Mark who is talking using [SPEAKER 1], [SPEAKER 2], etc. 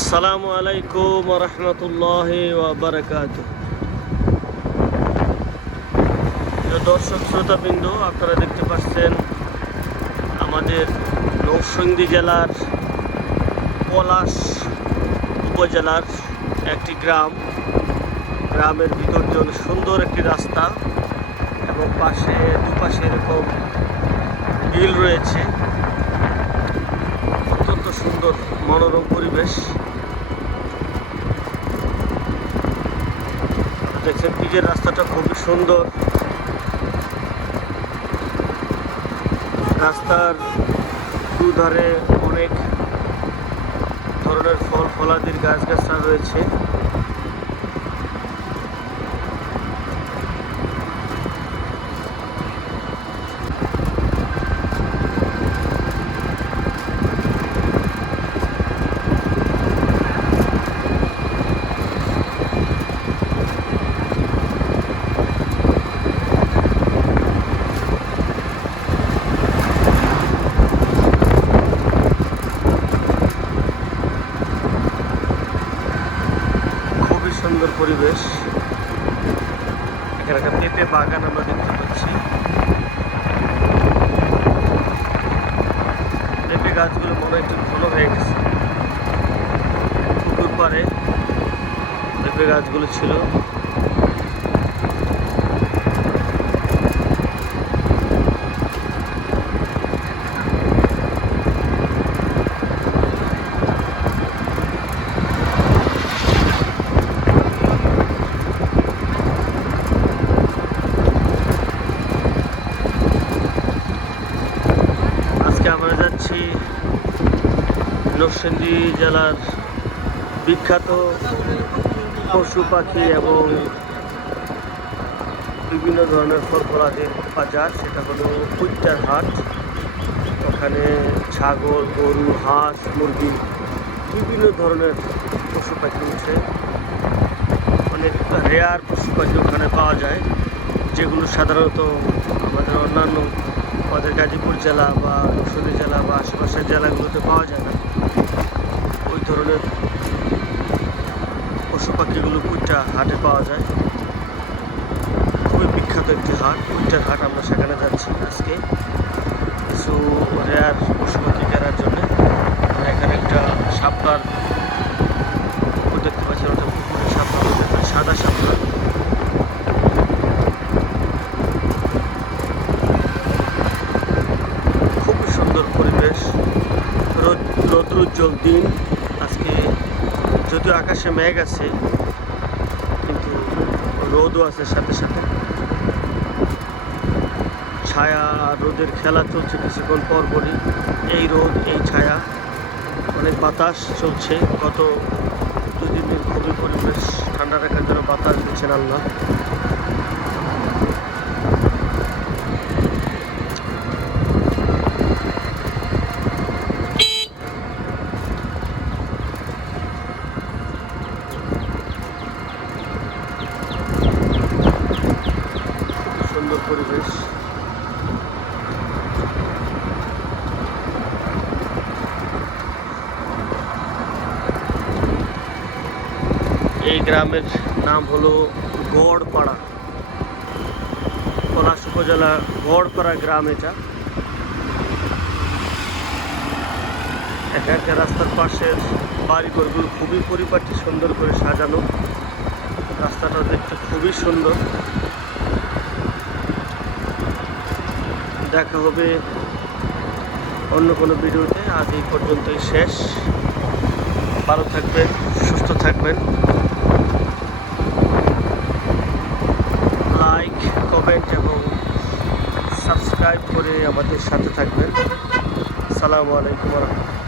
[SPEAKER 1] আসসালামু আলাইকুম রহমতুল্লাহ বারকাত দর্শক, শ্রোতাবৃন্দ, আপনারা দেখতে পাচ্ছেন আমাদের নৌসঙ্গী জেলার পলাশ উপজেলার একটি গ্রাম। গ্রামের ভিতর জন্য সুন্দর একটি রাস্তা এবং পাশে দুপাশে এরকম বিল রয়েছে। অত্যন্ত সুন্দর, মনোরম পরিবেশ। দেখছেন পিচের রাস্তাটা খুবই সুন্দর। রাস্তার দুধারে অনেক ধরনের ফল ফলাদির গাছগাছরা রয়েছে খুবই সুন্দর পরিবেশ। এখানে একটা পেঁপে বাগান আমরা দেখতে পাচ্ছি। পেঁপে গাছগুলো মনে একটু ঘন হয়ে গেছে। পুকুর পাড়ে পেঁপে গাছগুলো ছিল। যাচ্ছি নরসিংদী জেলার বিখ্যাত পশু পাখি এবং বিভিন্ন ধরনের ফল ফলাদির বাজার, সেটা হলো কুইটার হাট। ওখানে ছাগল, গরু, হাঁস, মুরগি, বিভিন্ন ধরনের পশু পাখি আছে। অনেক রেয়ার পশু পাখি ওখানে পাওয়া যায়, যেগুলো সাধারণত আমাদের অন্যান্য আমাদের গাজীপুর জেলা বা রসুলি জেলা বা আশেপাশের জেলাগুলোতে পাওয়া যায় না। ওই ধরনের পশু পাখিগুলো কুইটা হাটে পাওয়া যায়। খুবই বিখ্যাত একটি হাট। কুইটার হাট আমরা সেখানে যাচ্ছি আজকে কিছু রেয়ার পশু পাখি কেনার জন্য এখানে একটা সাপলার দেখতে পাচ্ছি ওটা পুকুরের সাপলা বলতে পারি, সাদা সাপলা খুবই সুন্দর পরিবেশ রোদ রৌদ্রোজ্জ্বল দিন। আজকে যদিও আকাশে মেঘ আছে, কিন্তু রোদও আছে সাথে সাথে। ছায়া রোদের খেলা চলছে কিছুক্ষণ পর পরই। এই রোদ, এই ছায়া, অনেক বাতাস চলছে। গত দিন খুবই পরিবেশ ঠান্ডা রাখার জন্য বাতাস দিচ্ছেন আল্লাহ সুন্দর পরিবেশ এই গ্রামের নাম হলো গড়পাড়া। পলাশ উপজেলা গড়পাড়া গ্রাম এটা। একা একা রাস্তার পাশের বাড়িঘরগুলো খুবই পরিপাটি, সুন্দর করে সাজানো। রাস্তাটা দেখতে খুবই সুন্দর। দেখা হবে অন্য কোনো ভিডিওতে। আজ এই পর্যন্তই শেষ। ভালো থাকবেন, সুস্থ থাকবেন। কমেন্ট এবং সাবস্ক্রাইব করে আমাদের সাথে থাকবেন। সালামু আলাইকুম রহমতুল্লাহ।